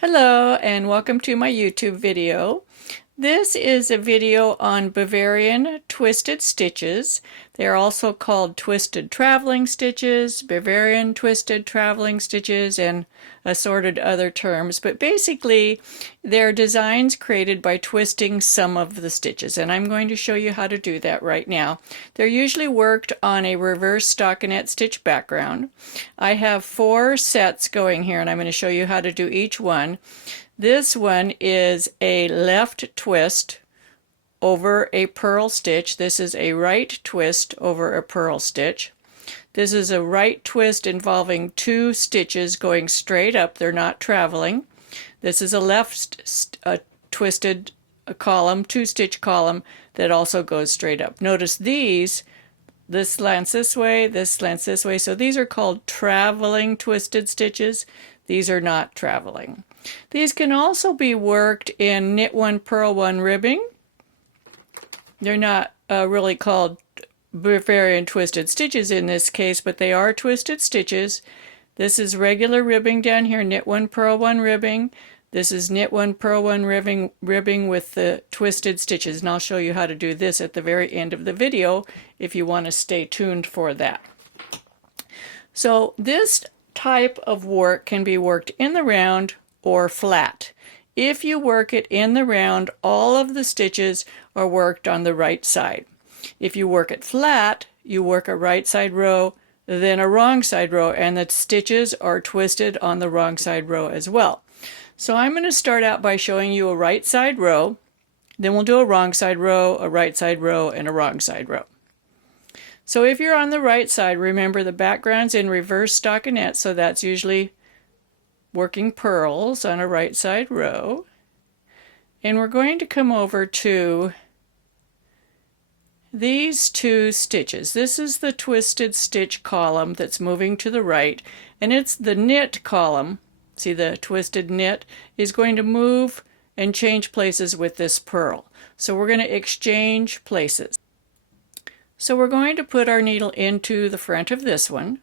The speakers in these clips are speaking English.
Hello and welcome to my YouTube video. This is a video on Bavarian Twisted Stitches. They are also called Twisted Traveling Stitches, Bavarian Twisted Traveling Stitches, and assorted other terms. But basically, they're designs created by twisting some of the stitches, and I'm going to show you how to do that right now. They're usually worked on a reverse stockinette stitch background. I have 4 sets going here, and I'm going to show you how to do each one. This one is a left twist over a purl stitch. This is a right twist over a purl stitch. This is a right twist involving 2 stitches going straight up. They're not traveling. This is a left twisted column, 2-stitch column that also goes straight up. Notice these, this slants this way, this slants this way. So these are called traveling twisted stitches. These are not traveling. These can also be worked in knit 1, purl 1 ribbing. They're not really called Bavarian twisted stitches in this case, but they are twisted stitches. This is regular ribbing down here, knit 1, purl 1 ribbing. This is knit 1, purl 1 ribbing with the twisted stitches, and I'll show you how to do this at the very end of the video if you want to stay tuned for that. So this type of work can be worked in the round or flat. If you work it in the round, all of the stitches are worked on the right side. If you work it flat, you work a right side row, then a wrong side row, and the stitches are twisted on the wrong side row as well. So I'm going to start out by showing you a right side row, then we'll do a wrong side row, a right side row, and a wrong side row. So if you're on the right side, remember the background's in reverse stockinette, so that's usually working purls on a right side row. And we're going to come over to these 2 stitches. This is the twisted stitch column that's moving to the right, and it's the knit column. See, the twisted knit is going to move and change places with this purl. So we're going to exchange places. So we're going to put our needle into the front of this one.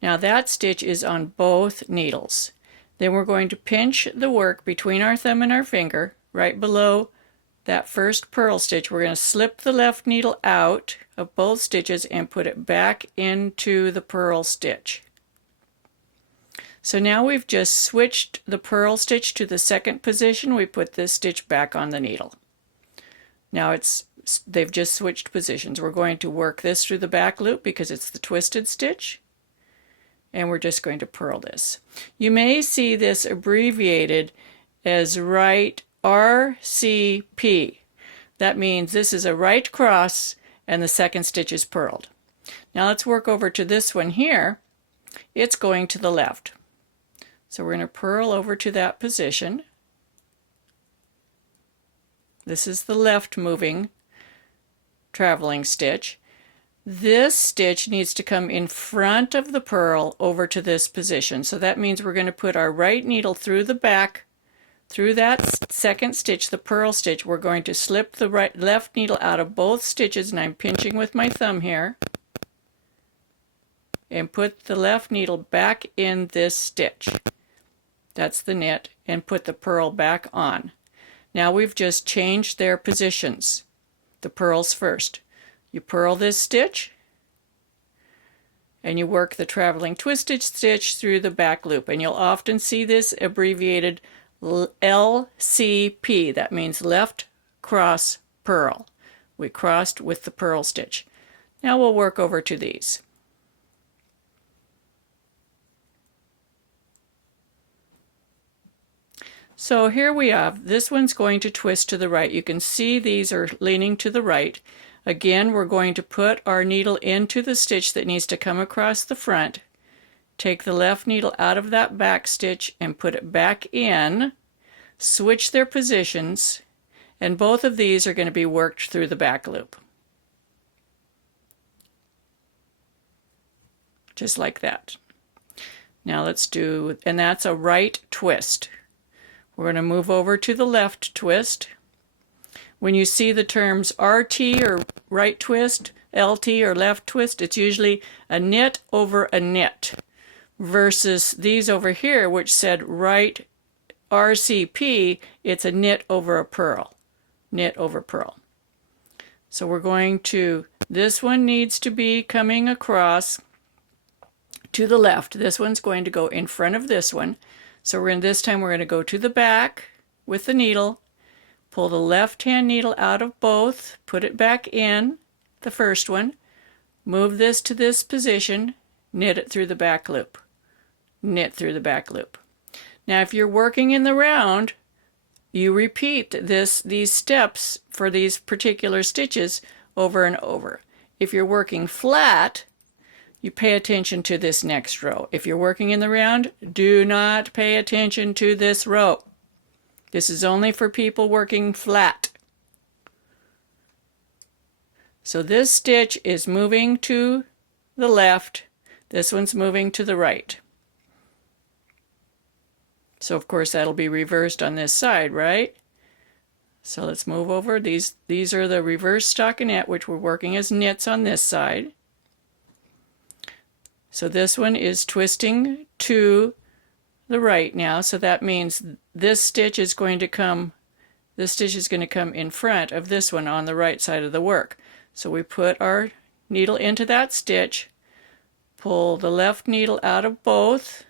Now that stitch is on both needles. Then we're going to pinch the work between our thumb and our finger right below that first purl stitch. We're going to slip the left needle out of both stitches and put it back into the purl stitch. So now we've just switched the purl stitch to the second position. We put this stitch back on the needle. Now they've just switched positions. We're going to work this through the back loop because it's the twisted stitch, and we're just going to purl this. You may see this abbreviated as right RCP. That means this is a right cross and the second stitch is purled. Now let's work over to this one here. It's going to the left. So we're going to purl over to that position. This is the left moving traveling stitch. This stitch needs to come in front of the purl over to this position. So that means we're going to put our right needle through the back, through that second stitch, the purl stitch. We're going to slip the left needle out of both stitches, and I'm pinching with my thumb here, and put the left needle back in this stitch. That's the knit, and put the purl back on. Now we've just changed their positions. The purls first. You purl this stitch, and you work the traveling twisted stitch through the back loop, and you'll often see this abbreviated LCP. That means left cross purl. We crossed with the purl stitch. Now we'll work over to these. So here we have, this one's going to twist to the right. You can see these are leaning to the right. Again, we're going to put our needle into the stitch that needs to come across the front. Take the left needle out of that back stitch and put it back in. Switch their positions, and both of these are going to be worked through the back loop. Just like that. Now let's do, and that's a right twist. We're going to move over to the left twist. When you see the terms RT or right twist, LT or left twist, it's usually a knit over a knit. versus these over here, which said right RCP, it's a knit over a purl. Knit over purl. So we're going to, this one needs to be coming across to the left. This one's going to go in front of this one. So this time we're going to go to the back with the needle, pull the left hand needle out of both, put it back in the first one, move this to this position, knit it through the back loop. Knit through the back loop. Now if you're working in the round, you repeat these steps for these particular stitches over and over. If you're working flat, you pay attention to this next row. If you're working in the round, do not pay attention to this row. This is only for people working flat. So this stitch is moving to the left, this one's moving to the right. So of course that'll be reversed on this side, right? So let's move over. These are the reverse stockinette, which we're working as knits on this side. So this one is twisting to the right now, so that means this stitch is going to come in front of this one on the right side of the work. So we put our needle into that stitch, pull the left needle out of both,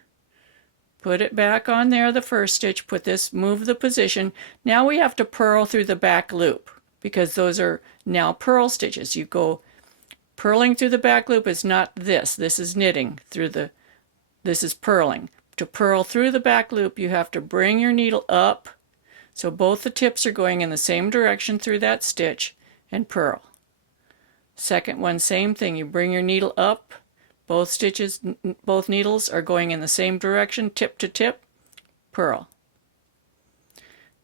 put it back on there, the first stitch, move the position. Now we have to purl through the back loop because those are now purl stitches. You go purling through the back loop is not this. This is knitting through this is purling. To purl through the back loop, you have to bring your needle up so both the tips are going in the same direction through that stitch and purl. Second one, same thing. You bring your needle up. Both needles are going in the same direction, tip to tip, purl.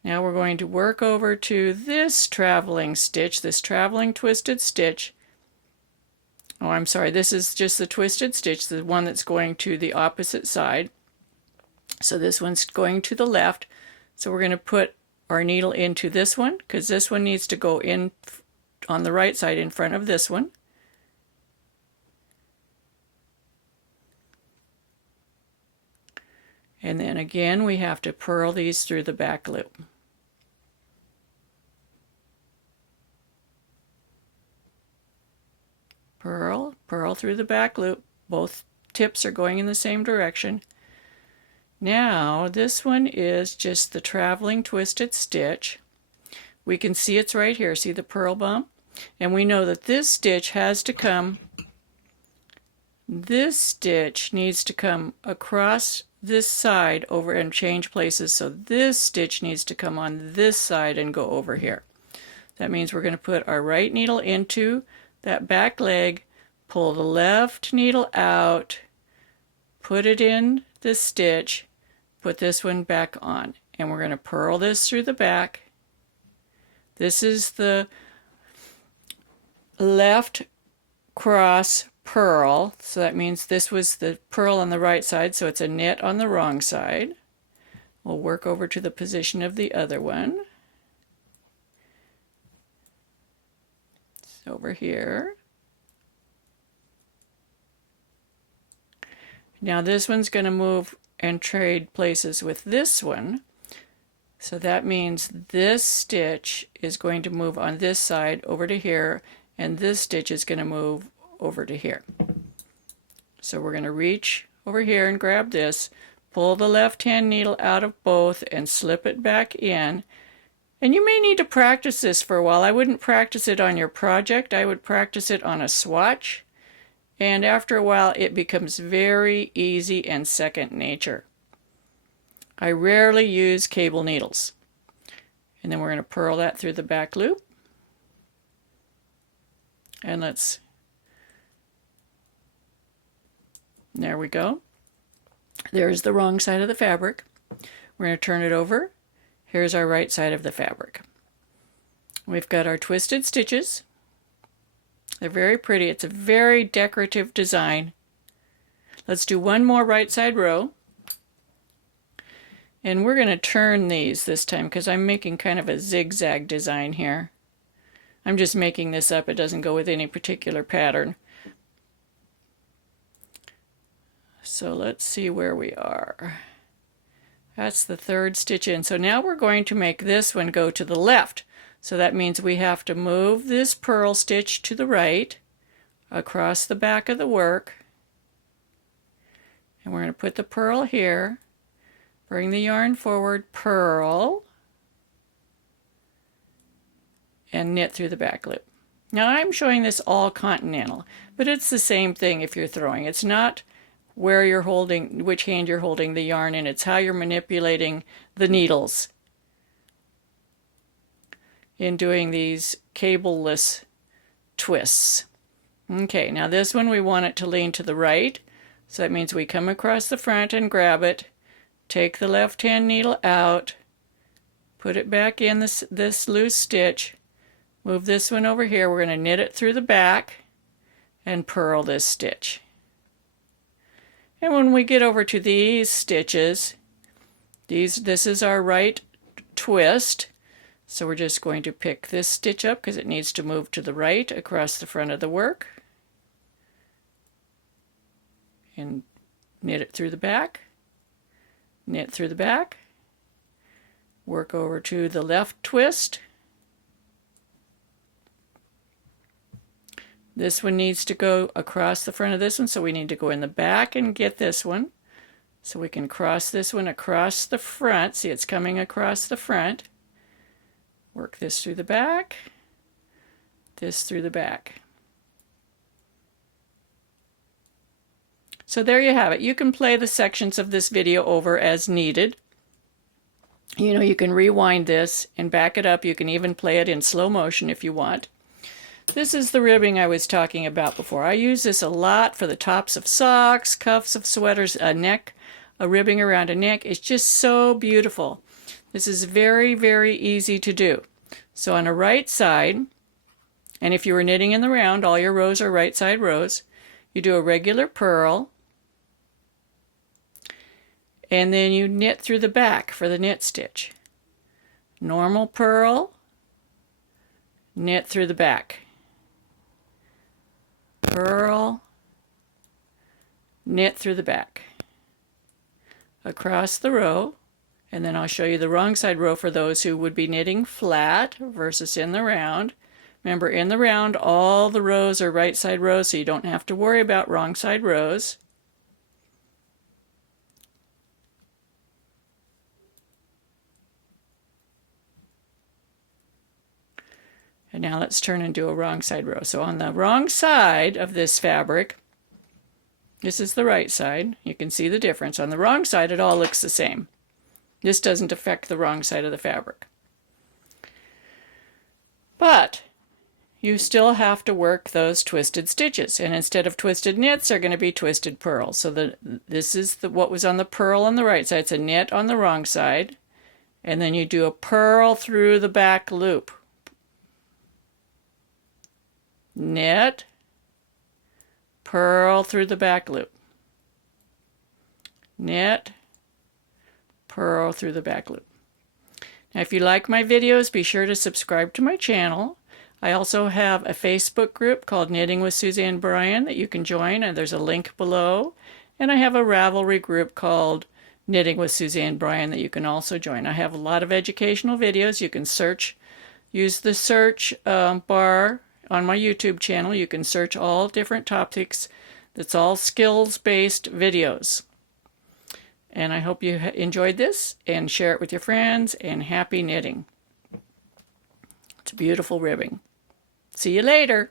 Now we're going to work over to this traveling stitch, this traveling twisted stitch. Oh, I'm sorry, this is just the twisted stitch, the one that's going to the opposite side. So this one's going to the left. So we're going to put our needle into this one because this one needs to go in on the right side in front of this one. And then again, we have to purl these through the back loop. Purl, purl through the back loop. Both tips are going in the same direction. Now, this one is just the traveling twisted stitch. We can see it's right here. See the purl bump? And we know that this stitch has to come, this stitch needs to come across this side over and change places. So this stitch needs to come on this side and go over here. That means we're going to put our right needle into that back leg, pull the left needle out, put it in this stitch, put this one back on, and we're going to purl this through the back. This is the left cross purl, so that means this was the purl on the right side, so it's a knit on the wrong side. We'll work over to the position of the other one. It's over here. Now this one's going to move and trade places with this one. So that means this stitch is going to move on this side over to here, and this stitch is going to move over to here. So we're going to reach over here and grab this, pull the left hand needle out of both and slip it back in. And you may need to practice this for a while. I wouldn't practice it on your project. I would practice it on a swatch. And after a while it becomes very easy and second nature. I rarely use cable needles. And then we're going to purl that through the back loop. And there we go. There's the wrong side of the fabric. We're going to turn it over. Here's our right side of the fabric. We've got our twisted stitches. They're very pretty. It's a very decorative design. Let's do one more right side row. And we're going to turn these this time because I'm making kind of a zigzag design here. I'm just making this up. It doesn't go with any particular pattern. So let's see where we are. That's the third stitch in. So now we're going to make this one go to the left. So that means we have to move this purl stitch to the right across the back of the work. And we're going to put the purl here, bring the yarn forward, purl, and knit through the back loop. Now I'm showing this all continental, but it's the same thing if you're throwing. It's not where you're holding, which hand you're holding the yarn in, it's how you're manipulating the needles in doing these cableless twists. Okay, now this one we want it to lean to the right, so that means we come across the front and grab it, take the left hand needle out, put it back in this loose stitch, move this one over here, we're going to knit it through the back and purl this stitch. And when we get over to these stitches, this is our right twist, so we're just going to pick this stitch up because it needs to move to the right across the front of the work and knit it through the back, knit through the back, work over to the left twist. This one needs to go across the front of this one, so we need to go in the back and get this one. So we can cross this one across the front. See, it's coming across the front. Work this through the back, this through the back. So there you have it. You can play the sections of this video over as needed. You know, you can rewind this and back it up. You can even play it in slow motion if you want. This is the ribbing I was talking about before. I use this a lot for the tops of socks, cuffs of sweaters, a ribbing around a neck. It's just so beautiful. This is very, very easy to do. So on a right side, and if you were knitting in the round, all your rows are right side rows, you do a regular purl, and then you knit through the back for the knit stitch. Normal purl, knit through the back. Purl, knit through the back. Across the row, and then I'll show you the wrong side row for those who would be knitting flat versus in the round. Remember, in the round, all the rows are right side rows, so you don't have to worry about wrong side rows. And now let's turn and do a wrong side row. So on the wrong side of this fabric, this is the right side. You can see the difference. On the wrong side, it all looks the same. This doesn't affect the wrong side of the fabric. But you still have to work those twisted stitches. And instead of twisted knits, they're going to be twisted purls. So this is what was on the purl on the right side. It's a knit on the wrong side. And then you do a purl through the back loop. Knit, purl through the back loop. Knit, purl through the back loop. Now if you like my videos, be sure to subscribe to my channel. I also have a Facebook group called Knitting with Suzanne Bryan that you can join, and there's a link below. And I have a Ravelry group called Knitting with Suzanne Bryan that you can also join. I have a lot of educational videos. You can search, use the search bar on my YouTube channel. You can search all different topics. That's all skills-based videos. And I hope you enjoyed this and share it with your friends, and happy knitting. It's a beautiful ribbing. See you later.